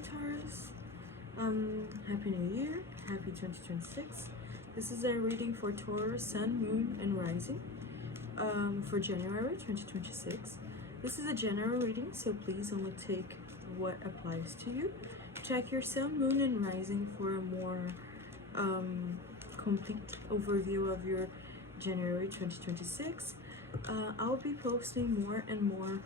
Taurus. Happy New Year, happy 2026. This is a reading for Taurus, Sun, Moon, and Rising for January 2026. This is a general reading, so please only take what applies to you. Check your Sun, Moon, and Rising for a more complete overview of your January 2026. I'll be posting more and more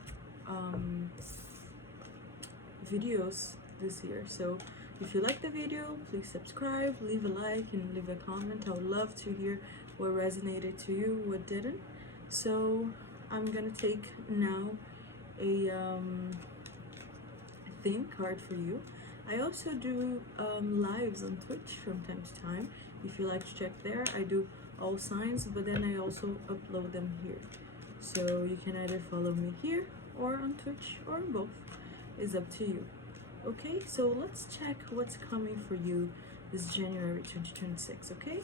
videos this year, so if you like the video, please subscribe, leave a like, and leave a comment. I would love to hear what resonated to you, what didn't. So I'm gonna take now a theme card for you. I also do lives on Twitch from time to time. If you like to check there, I do all signs, but then I also upload them here. So you can either follow me here or on Twitch or on both. It's up to you. Okay, so let's check what's coming for you this January 2026, okay?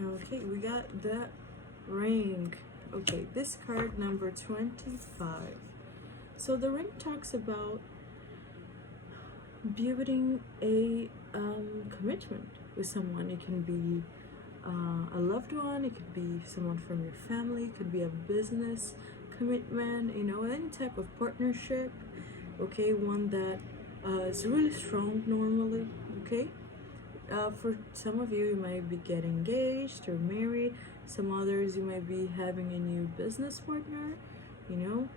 Okay, we got the ring. Okay, this card number 25. So the ring talks about building a commitment with someone. It can be a loved one, it could be someone from your family, it could be a business commitment, you know, any type of partnership, okay, one that is really strong normally, okay? For some of you, you might be getting engaged or married. Some others, you might be having a new business partner, you know,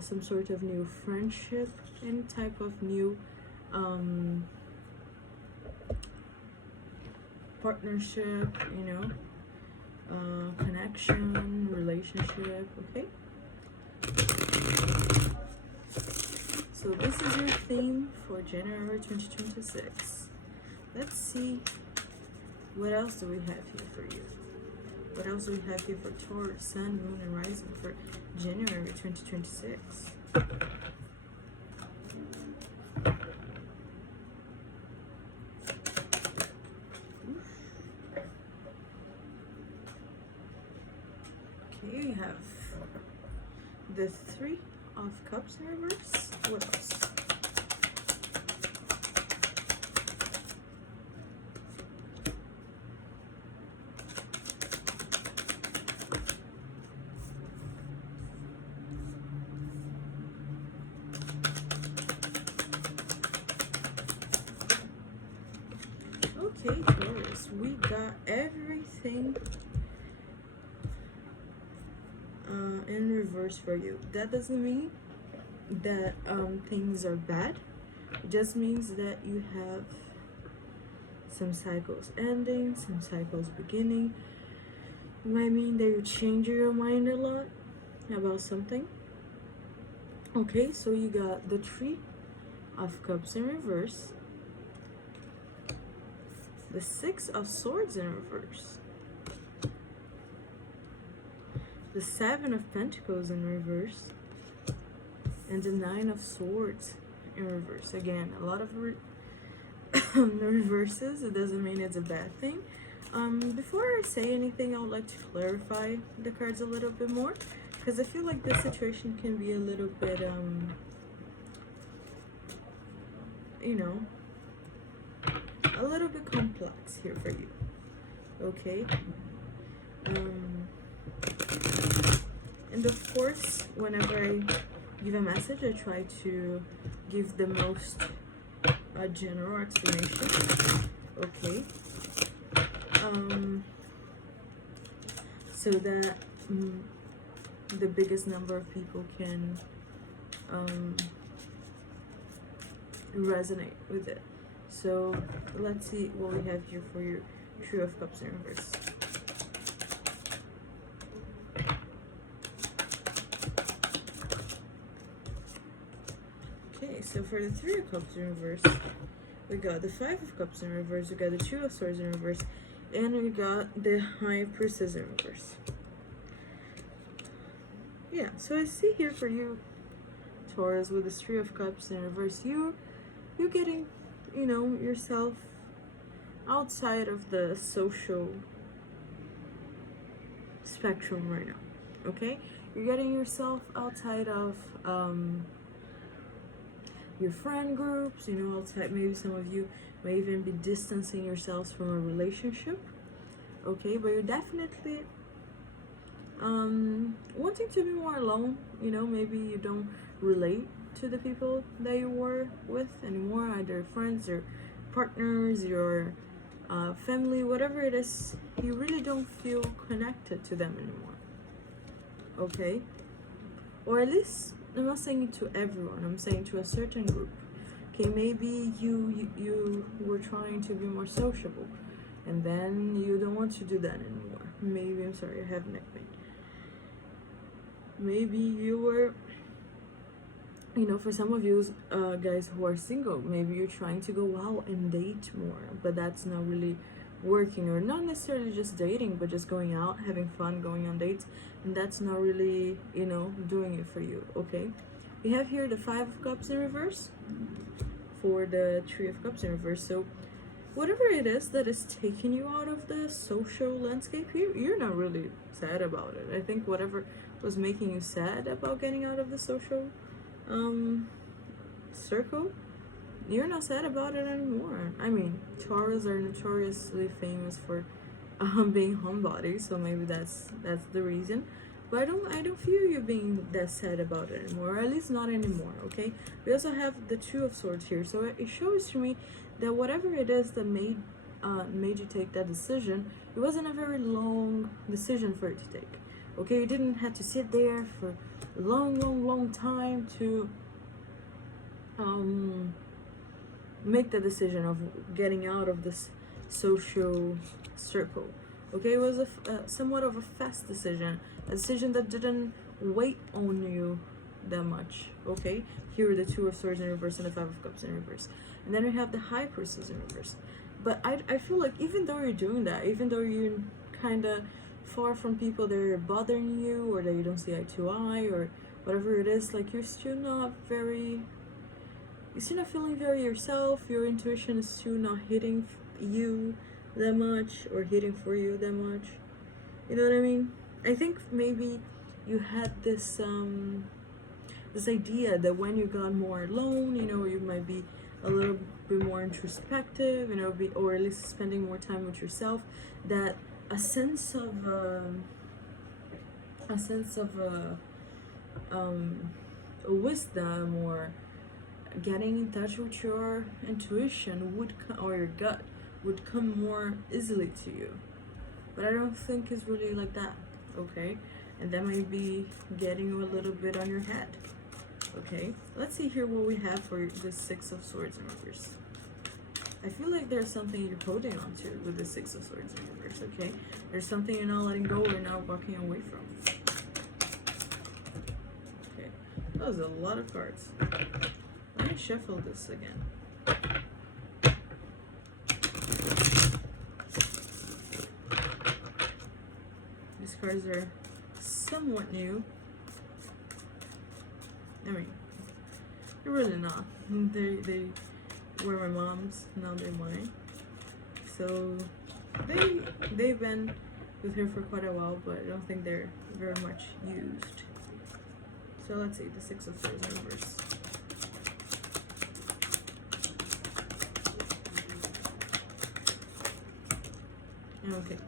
some sort of new friendship, any type of new partnership, you know, connection, relationship, okay? So this is your theme for January 2026. Let's see, what else do we have here for you? What else do we have here for Taurus, Sun, Moon, and Rising for January 2026? Okay, we have the Three of Cups in reverse. What else? Okay, Taurus, we got everything in reverse for you. That doesn't mean that things are bad. It just means that you have some cycles ending, some cycles beginning. It might mean that you change your mind a lot about something. Okay, so you got the Three of Cups in reverse, the Six of Swords in reverse, the Seven of Pentacles in reverse, and the Nine of Swords in reverse. Again, a lot of reverses. It doesn't mean it's a bad thing. Before I say anything, I would like to clarify the cards a little bit more, because I feel like this situation can be a little bit, you know, a little bit complex here for you, okay? And of course, whenever I give a message, I try to give the most general explanation, okay? So that the biggest number of people can resonate with it. So let's see what we have here for your Three of Cups in reverse. Okay, so for the Three of Cups in reverse, we got the Five of Cups in reverse, we got the Two of Swords in reverse, and we got the High Priestess in reverse. Yeah, so I see here for you Taurus, with this Three of Cups in reverse, you're getting, you know, yourself outside of the social spectrum right now. Okay, you're getting yourself outside of your friend groups, you know, outside. Maybe some of you may even be distancing yourselves from a relationship. Okay, but you're definitely wanting to be more alone. You know, maybe you don't relate to the people that you were with anymore, either friends or partners, your family, whatever it is. You really don't feel connected to them anymore. Okay, or at least, I'm not saying it to everyone, I'm saying to a certain group. Okay, maybe you were trying to be more sociable, and then you don't want to do that anymore. Maybe, I'm sorry, I have neck pain. Maybe you were, you know, for some of you guys who are single, maybe you're trying to go out and date more, but that's not really working, or not necessarily just dating, but just going out, having fun, going on dates, and that's not really, you know, doing it for you. Okay, we have here the Five of Cups in reverse for the Three of Cups in reverse. So whatever it is that is taking you out of the social landscape, you're not really sad about it. I think whatever was making you sad about getting out of the social circle, you're not sad about it anymore. I mean, Taurus are notoriously famous for being homebodies, so maybe that's the reason. But I don't feel you being that sad about it anymore, or at least not anymore. Okay, we also have the Two of Swords here, so it shows to me that whatever it is that made you take that decision, it wasn't a very long decision for you to take. Okay, you didn't have to sit there for a long time to make the decision of getting out of this social circle. Okay, it was a somewhat of a fast decision, a decision that didn't wait on you that much. Okay, here are the Two of Swords in reverse and the Five of Cups in reverse, and then we have the High Priestess in reverse. But I feel like even though you're doing that, even though you're kind of far from people that are bothering you, or that you don't see eye to eye, or whatever it is, like you're still not feeling very yourself. Your intuition is still not hitting you that much, or hitting for you that much. You know what I mean? I think maybe you had this this idea that when you got more alone, you know, you might be a little bit more introspective, you know, or at least spending more time with yourself, that a sense of wisdom, or getting in touch with your intuition or your gut would come more easily to you. But I don't think it's really like that. Okay, and that might be getting you a little bit on your head. Okay, let's see here what we have for the Six of Swords in reverse. I feel like there's something you're holding on to with the Six of Swords in reverse. Okay, there's something you're not letting go or not walking away from. Okay, that was a lot of cards. Let me shuffle this again. These cards are somewhat new. I mean, they're really not. They were my mom's, now they're mine. So they've been with her for quite a while, but I don't think they're very much used. So let's see, the Six of Swords in reverse. Okay.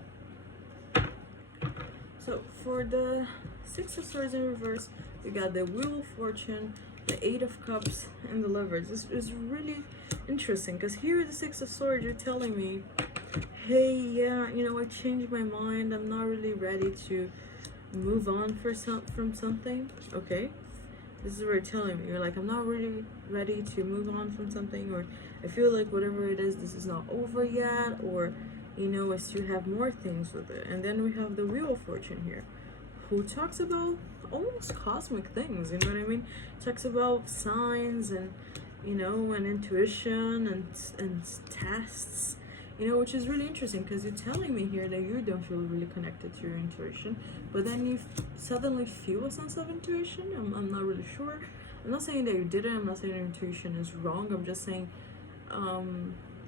So for the Six of Swords in reverse, we got the Wheel of Fortune, the Eight of Cups, and the Lovers. This is really interesting, because here the Six of Swords, you're telling me, hey, yeah, you know, I changed my mind. I'm not really ready to move on from something. Okay, this is what you're telling me. You're like, I'm not really ready to move on from something, or I feel like whatever it is, this is not over yet, or, you know, I still have more things with it. And then we have the Wheel of Fortune here, who talks about almost cosmic things, you know what I mean? Talks about signs and, you know, and intuition and tests, you know, which is really interesting, because you're telling me here that you don't feel really connected to your intuition, but then you suddenly feel a sense of intuition. I'm not really sure. I'm not saying that you didn't. I'm not saying your intuition is wrong. I'm just saying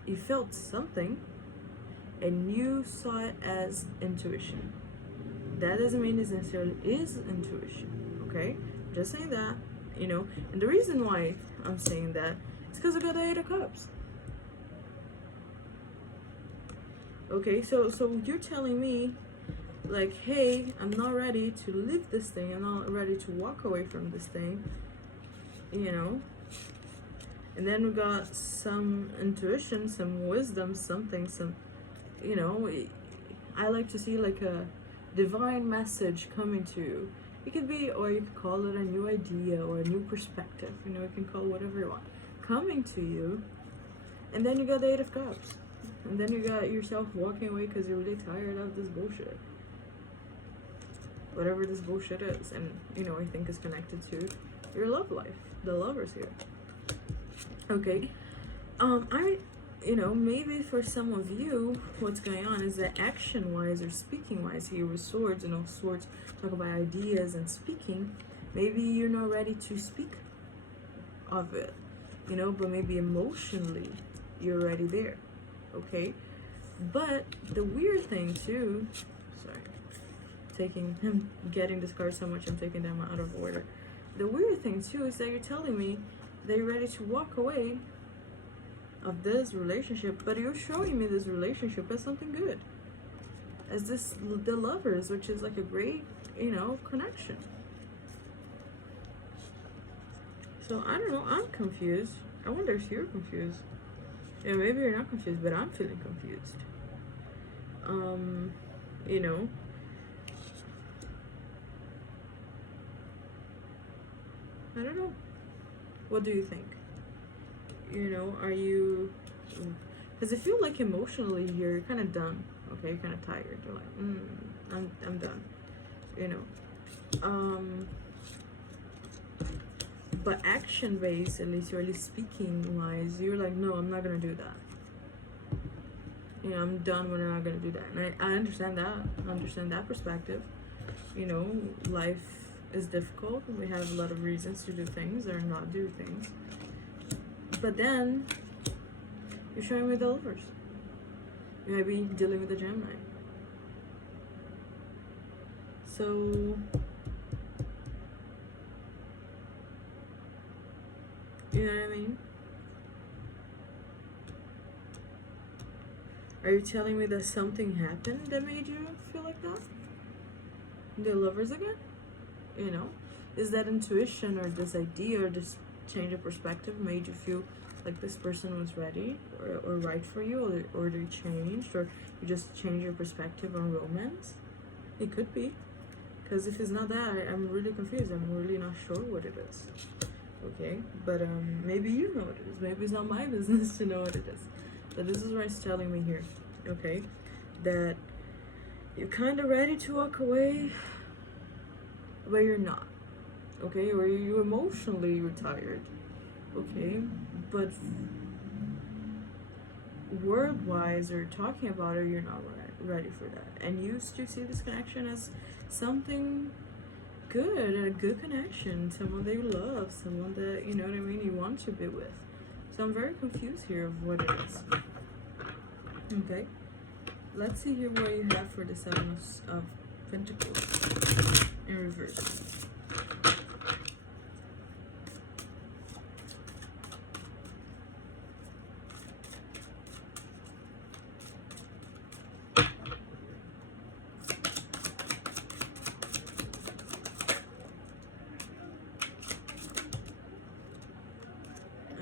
you felt something and you saw it as intuition. That doesn't mean it necessarily is intuition, okay? Just saying that, you know. And the reason why I'm saying that is because I got the Eight of Cups. Okay, so you're telling me, like, hey, I'm not ready to leave this thing. I'm not ready to walk away from this thing, you know. And then we got some intuition, some wisdom, something, some, you know, I like to see like a divine message coming to you. It could be, or you could call it a new idea or a new perspective, you know, you can call it whatever you want, coming to you. And then you got the Eight of Cups. And then you got yourself walking away because you're really tired of this bullshit. Whatever this bullshit is. And, you know, I think is connected to your love life. The Lovers here. Okay. You know, maybe for some of you, what's going on is that action-wise or speaking-wise here with Swords, you know, Swords talk about ideas and speaking. Maybe you're not ready to speak of it, you know, but maybe emotionally you're already there, okay? But the weird thing too, sorry, getting this card so much I'm taking them out of order. The weird thing too is that you're telling me that you're ready to walk away of this relationship, but you're showing me this relationship as something good, as the Lovers, which is like a great, you know, connection. So I don't know, I'm confused. I wonder if you're confused. Yeah, maybe you're not confused, but I'm feeling confused. You know, I don't know. What do you think? You know, are you, because I feel like emotionally you're kind of done, okay? You're kind of tired. You're like, I'm done, you know. But action based, at least really speaking wise, you're like, no, I'm not gonna do that. You know, I'm done when I'm not gonna do that. And I understand that. I understand that perspective. You know, life is difficult. We have a lot of reasons to do things or not do things. But then you're showing me the Lovers. You might be dealing with a Gemini. So you know what I mean? Are you telling me that something happened that made you feel like that? The Lovers again? You know? Is that intuition or this idea or this change of perspective made you feel like this person was ready or right for you, or they changed, or you just changed your perspective on romance? It could be. Because if it's not that, I'm really confused. I'm really not sure what it is. Okay, but maybe you know what it is. Maybe it's not my business to know what it is. But this is what it's telling me here, okay? That you're kind of ready to walk away, but you're not, okay? Or you're emotionally retired, okay? But word-wise or talking about it, you're not ready for that. And you still see this connection as something good, a good connection, someone that you love, someone that, you know what I mean, you want to be with. So I'm very confused here of what it is. Okay, let's see here what you have for the Seven of Pentacles in reverse.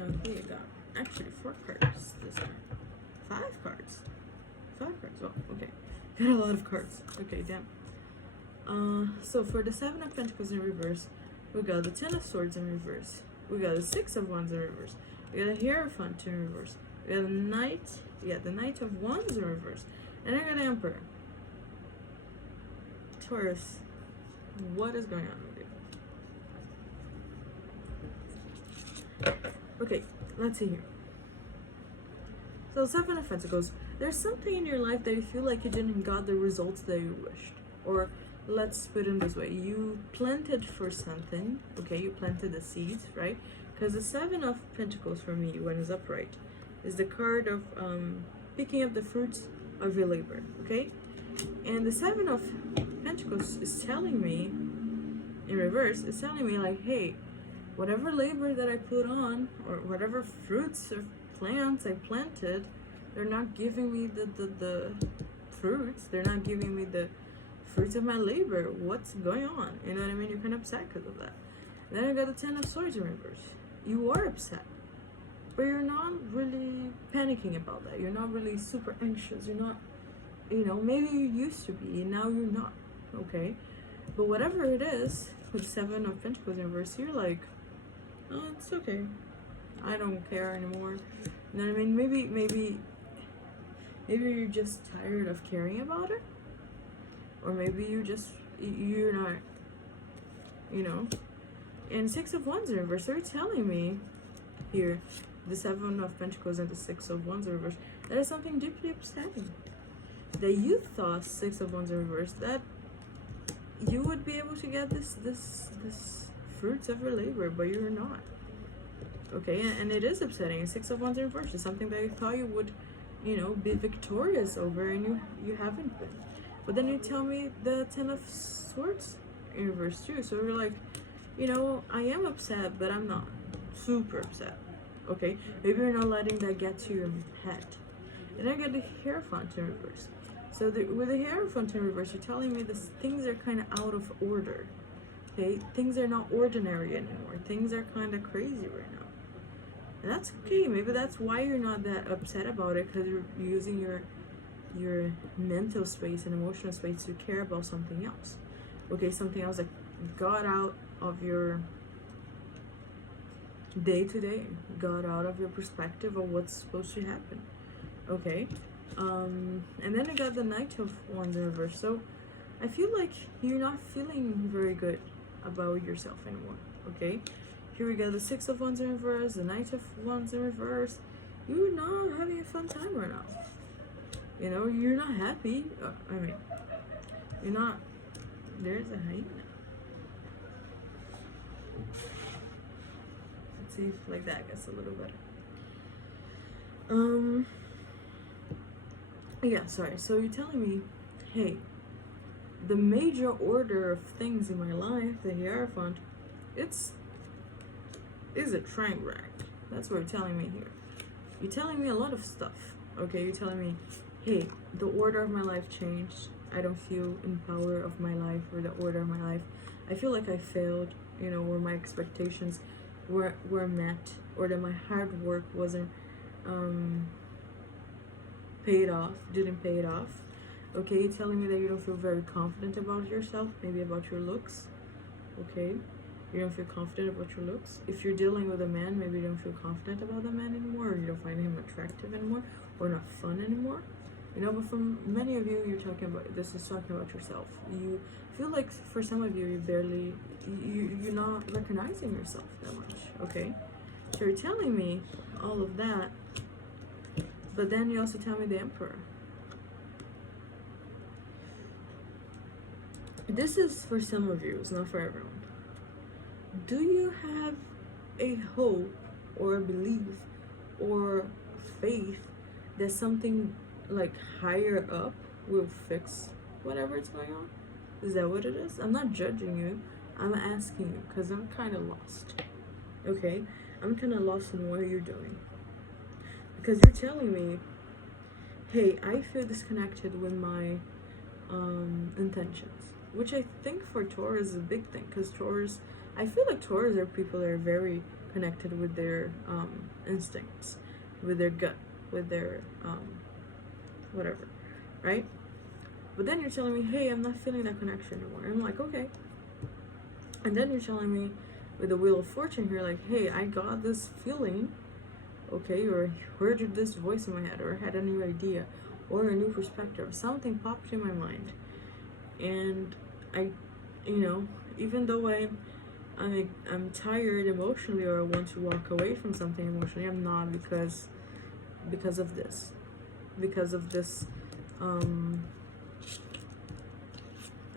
Okay, you got actually 4 cards this time. 5 cards. 5 cards. Oh, okay. Got a lot of cards. Okay, damn. So for the 7 of Pentacles in reverse, we got the 10 of Swords in reverse. We got the 6 of Wands in reverse. We got the Hierophant in reverse. We got the Knight. Yeah, the Knight of Wands in reverse. And I got the Emperor. Taurus, what is going on with you? Okay, let's see here. So 7 of Pentacles, there's something in your life that you feel like you didn't got the results that you wished, or let's put it this way. You planted for something, okay? You planted the seeds, right? Because the Seven of Pentacles for me, when it's upright, is the card of picking up the fruits of your labor, okay? And the Seven of Pentacles is telling me, in reverse, it's telling me like, hey, whatever labor that I put on, or whatever fruits or plants I planted, they're not giving me the fruits. They're not giving me the fruits of my labor. What's going on? You know what I mean? You're kind of upset because of that. Then I got the Ten of Swords in reverse. You are upset, but you're not really panicking about that. You're not really super anxious. You're not, you know, maybe you used to be, and now you're not, okay? But whatever it is, with Seven of Pentacles in reverse, you're like, oh, it's okay. I don't care anymore. You know what I mean? Maybe you're just tired of caring about it, or maybe you're not, you know. And Six of Wands in reverse, they're telling me here, the Seven of Pentacles and the Six of Wands in reverse, that is something deeply upsetting. That you thought, Six of Wands in reverse, that you would be able to get this fruits of your labor, but you're not. Okay, and it is upsetting. And Six of Wands in reverse is something that you thought you would, you know, be victorious over, and you haven't been. But then you tell me the Ten of Swords in reverse too. So you're like, you know, I am upset, but I'm not super upset. Okay, maybe you're not letting that get to your head. And I get the Hierophant in reverse. So with the Hierophant in reverse, you're telling me this things are kind of out of order. Okay, things are not ordinary anymore. Things are kind of crazy right now. And that's okay. Maybe that's why you're not that upset about it, because you're using your mental space and emotional space to care about something else. Okay, something else that got out of your day-to-day, got out of your perspective of what's supposed to happen. Okay, and then I got the Knight of Wands in reverse. So I feel like you're not feeling very good about yourself anymore. Okay, here we got the Six of Wands in reverse, the Knight of Wands in reverse. You're not having a fun time right now. You know, you're not happy. I mean, you're not. There's a hyena. Let's see if like that gets a little better. Yeah, sorry. So you're telling me, hey, the major order of things in my life, the Hierophant, is a train wreck. That's what you're telling me here. You're telling me a lot of stuff. Okay, you're telling me, hey, the order of my life changed. I don't feel in power of my life or the order of my life. I feel like I failed, you know, or my expectations were met, or that my hard work wasn't paid off, didn't pay it off. Okay, you're telling me that you don't feel very confident about yourself, maybe about your looks. Okay, you don't feel confident about your looks. If you're dealing with a man, maybe you don't feel confident about the man anymore, or you don't find him attractive anymore, or not fun anymore. You know, but for many of you, you're talking about, this is talking about yourself. You feel like for some of you, you're not recognizing yourself that much, okay? So you're telling me all of that, but then you also tell me the Emperor. This is for some of you, it's not for everyone. Do you have a hope or a belief or faith that something like higher up will fix whatever is going on? Is that what it is? I'm not judging you. I'm asking you because I'm kind of lost. Okay? I'm kind of lost in what you're doing. Because you're telling me, hey, I feel disconnected with my intentions. Which I think for Taurus is a big thing. Because Taurus, I feel like Taurus are people that are very connected with their instincts, with their gut, with their whatever, right? But then you're telling me, hey, I'm not feeling that connection anymore. And I'm like, okay. And then you're telling me with the Wheel of Fortune here, like, hey, I got this feeling, okay, or heard this voice in my head, or had a new idea, or a new perspective. Something popped in my mind. And I, you know, even though I'm tired emotionally, or I want to walk away from something emotionally, I'm not, because of this. Because of this,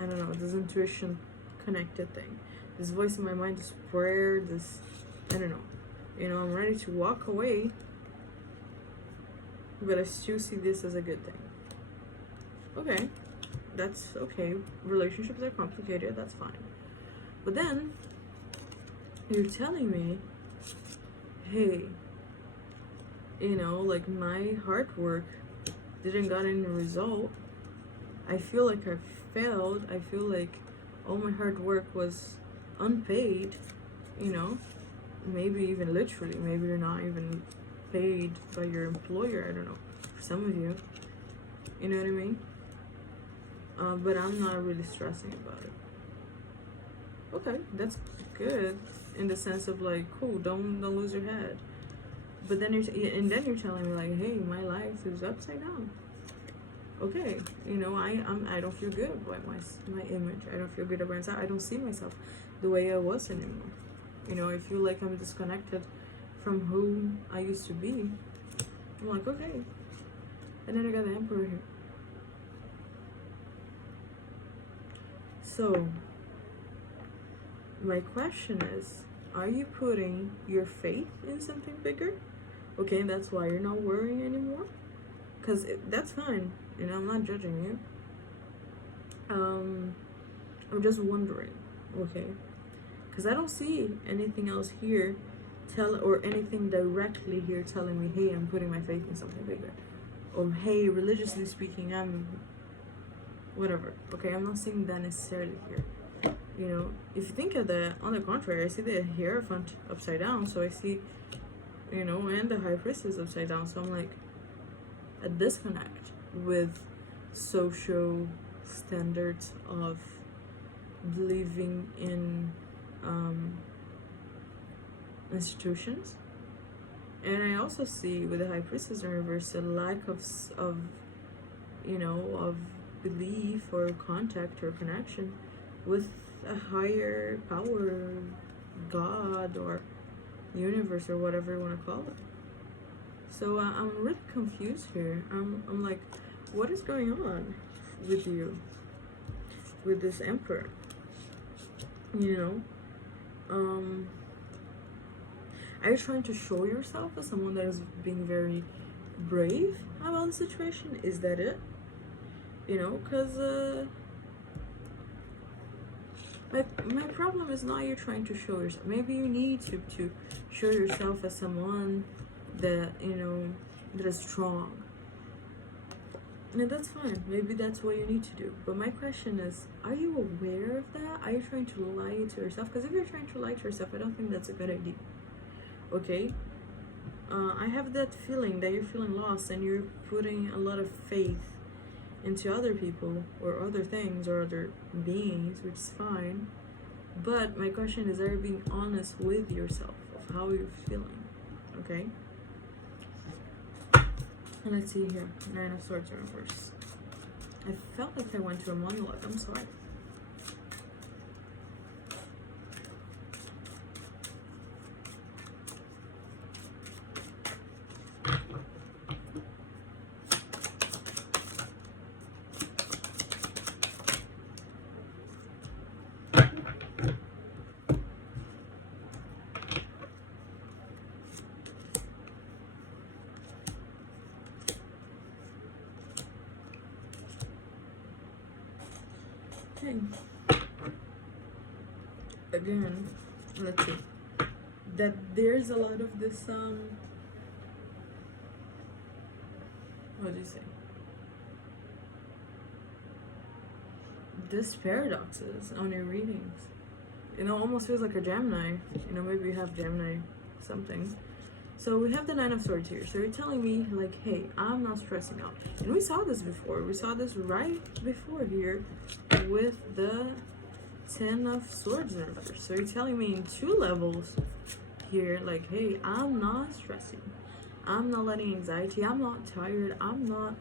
I don't know, this intuition connected thing. This voice in my mind, this prayer, this, I don't know. You know, I'm ready to walk away, but I still see this as a good thing. Okay, that's okay. Relationships are complicated, that's fine. But then, you're telling me, hey, you know, like my hard work didn't got any result. I feel like I failed. I feel like all my hard work was unpaid, you know, maybe even literally, maybe you're not even paid by your employer, I don't know, for some of you, you know what I mean? But I'm not really stressing about it. Okay, that's good in the sense of like, cool, don't lose your head. But then you're telling me like, hey, my life is upside down. Okay, you know, I don't feel good about my image. I don't feel good about myself. I don't see myself the way I was anymore. You know, I feel like I'm disconnected from who I used to be. I'm like, okay. And then I got the Emperor here. So, my question is, are you putting your faith in something bigger? Okay, and that's why you're not worrying anymore? Because that's fine. You know, I'm not judging you. I'm just wondering, okay? Because I don't see anything else here or anything directly here telling me, hey, I'm putting my faith in something bigger. Or, hey, religiously speaking, I'm whatever. Okay, I'm not saying that necessarily here. You know, if you think of the, on the contrary, I see the Hierophant upside down. So I see, you know, and the High Priestess upside down. So I'm like, a disconnect with social standards of believing in institutions. And I also see with the High Priestess in reverse a lack of you know, of belief or contact or connection with a higher power, God or universe or whatever you want to call it. So I'm really confused here. I'm like, what is going on with you, with this Emperor? You know, are you trying to show yourself as someone that is being very brave about the situation? Is that it? You know, because my problem is not you trying to show yourself. Maybe you need to show yourself as someone that, you know, that is strong. And that's fine. Maybe that's what you need to do. But my question is, are you aware of that? Are you trying to lie to yourself? Because if you're trying to lie to yourself, I don't think that's a good idea. Okay? I have that feeling that you're feeling lost and you're putting a lot of faith into other people or other things or other beings, which is fine. But my question is, are you being honest with yourself of how you're feeling? Okay? And let's see here, 9 of Swords in reverse. I felt like I went to a monologue, I'm sorry. Okay. Again, let's see. That there's a lot of this, what do you say? This paradoxes on your readings. You know, almost feels like a Gemini. You know, maybe you have Gemini something. So we have the 9 of Swords here. So you're telling me, like, hey, I'm not stressing out. And we saw this before. We saw this right before here with the 10 of Swords in reverse. So you're telling me in 2 levels here, like, hey, I'm not stressing. I'm not letting anxiety. I'm not tired. I'm not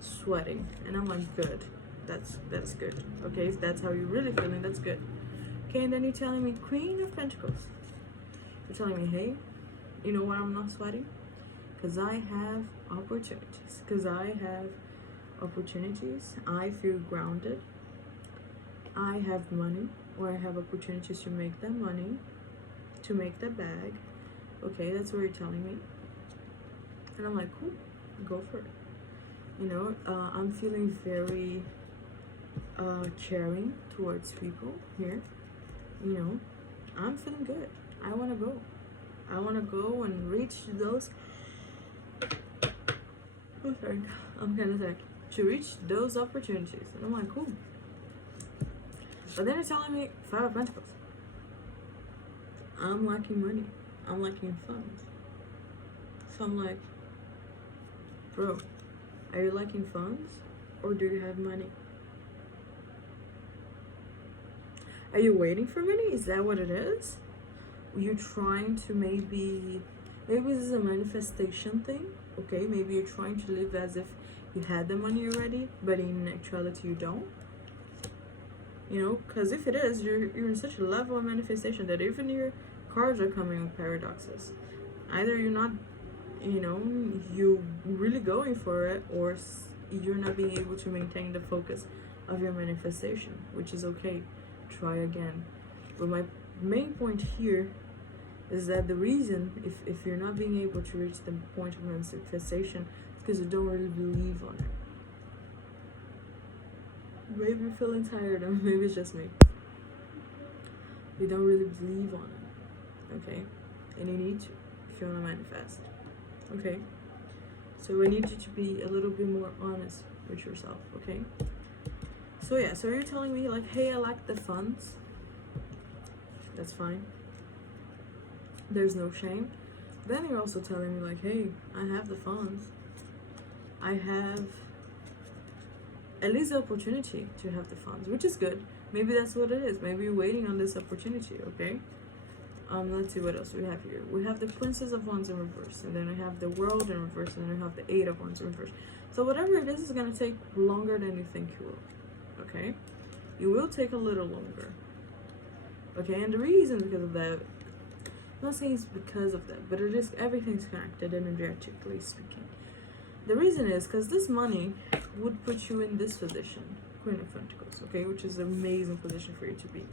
sweating. And I'm like, good. That's good. Okay, if that's how you're really feeling, that's good. Okay, and then you're telling me Queen of Pentacles. You're telling me, hey, you know why I'm not sweating? Because I have opportunities. I feel grounded. I have money, or I have opportunities to make that money, to make that bag. Okay, that's what you're telling me. And I'm like, cool, go for it. I'm feeling very caring towards people here. I'm feeling good. I want to go. I want to go and reach those. Oh, sorry. I'm kind of sick. To reach those opportunities. And I'm like, cool. But then you're telling me 5 of Pentacles. I'm lacking money. I'm lacking funds. So I'm like, bro, are you lacking funds? Or do you have money? Are you waiting for money? Is that what it is? You're trying to maybe this is a manifestation thing. Okay, maybe you're trying to live as if you had the money already, but in actuality you don't. Because if it is, you're in such a level of manifestation that even your cards are coming with paradoxes. Either you're not, you really going for it, or you're not being able to maintain the focus of your manifestation, which is okay. Try again. But my main point here is that the reason if you're not being able to reach the point of manifestation is because you don't really believe on it. Maybe you're feeling tired, or maybe it's just me. You don't really believe on it, okay? And you need to, if you want to manifest, okay? So I need you to be a little bit more honest with yourself, okay? So yeah, so you're telling me like, hey, I lack the funds. That's fine. There's no shame. Then you're also telling me like, hey, I have the funds. I have at least the opportunity to have the funds, which is good. Maybe that's what it is. Maybe you're waiting on this opportunity, okay? Let's see what else we have here. We have the Princess of Wands in reverse, and then we have the World in reverse, and then we have the Eight of Wands in reverse. So whatever it is going to take longer than you think you will, okay? You will take a little longer, okay? And the reason because of that, I'm not saying it's because of that, but it is, everything's connected energetically speaking. The reason is because this money would put you in this position, Queen of Pentacles, okay, which is an amazing position for you to be.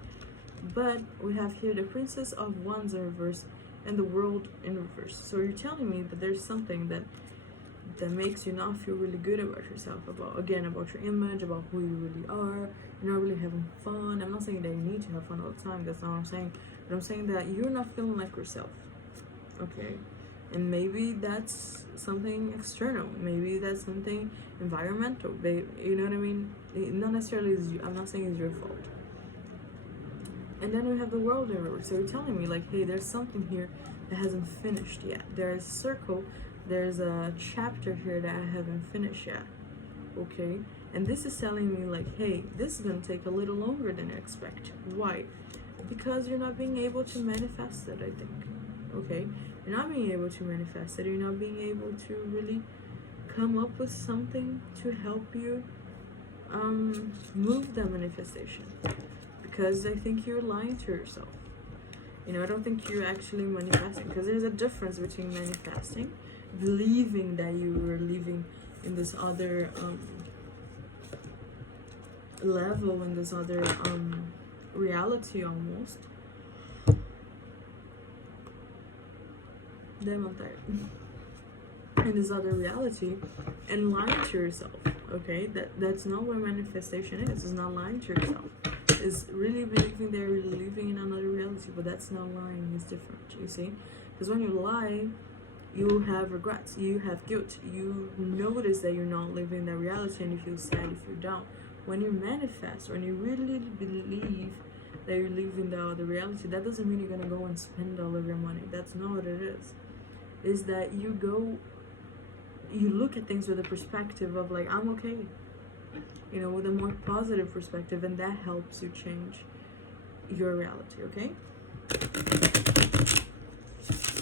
But we have here the Princess of Wands in reverse and the World in reverse. So you're telling me that there's something that makes you not feel really good about yourself, about your image, about who you really are. You're not really having fun. I'm not saying that you need to have fun all the time. That's not what I'm saying. But I'm saying that you're not feeling like yourself, okay? And maybe that's something external. Maybe that's something environmental. You know what I mean? Not necessarily is you. I'm not saying it's your fault. And then we have the World in reverse. So you're telling me like, hey, there's something here that hasn't finished yet. There's a circle. There's a chapter here that I haven't finished yet. Okay? And this is telling me like, hey, this is going to take a little longer than I expect. Why? Because you're not being able to manifest it, I think. Okay? You're not being able to manifest it. You're not being able to really come up with something to help you move that manifestation. Because I think you're lying to yourself. I don't think you're actually manifesting. Because there's a difference between manifesting, believing that you were living in this other level, in this other reality almost. Damn, I'm tired. In this other reality, and lying to yourself, okay? That's not what manifestation is. It's not lying to yourself. It's really believing that you're living in another reality, but that's not lying. It's different, you see? Because when you lie, you have regrets, you have guilt, you notice that you're not living that reality, and you feel sad if you don't. When you manifest, when you really believe that you're living the other reality, that doesn't mean you're gonna go and spend all of your money. That's not what it is. Is that you look at things with a perspective of like, I'm okay, with a more positive perspective, and that helps you change your reality, okay?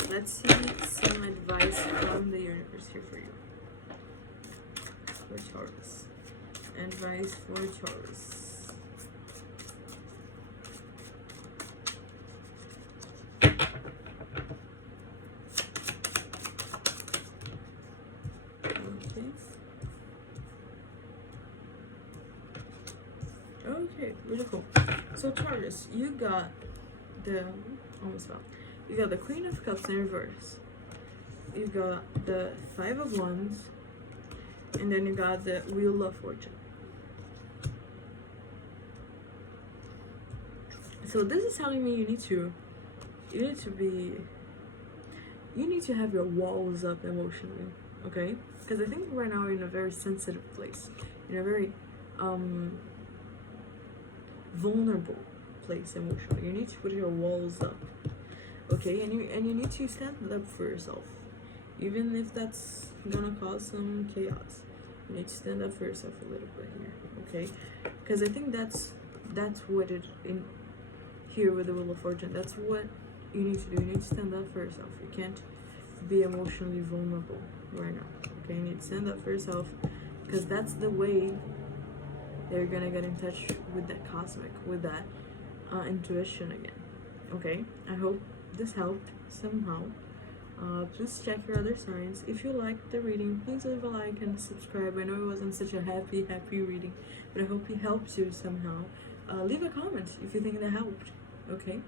Let's see some advice from the universe here for you. For Taurus. Advice for Taurus. Okay, beautiful. cool. So Taurus, you got the almost fell. You got the Queen of Cups in reverse. You got the Five of Wands, and then you got the Wheel of Fortune. So this is telling me you need to have your walls up emotionally, okay? Because I think right now you're in a very sensitive place, in a very vulnerable place emotionally. You need to put your walls up, okay? And you need to stand up for yourself, even if that's gonna cause some chaos. You need to stand up for yourself a little bit here, okay? Because I think that's what it in here with the Wheel of Fortune. That's what you need to do. You need to stand up for yourself. You can't be emotionally vulnerable right now, okay? You need to stand up for yourself, because that's the way they're gonna get in touch with that cosmic, with that intuition again, okay? I hope this helped somehow. Please check your other signs. If you liked the reading, please leave a like and subscribe. I know it wasn't such a happy reading, but I hope it helps you somehow. Leave a comment if you think that helped, okay?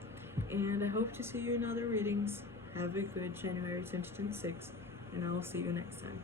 And I hope to see you in other readings. Have a good January 2026, and I'll see you next time.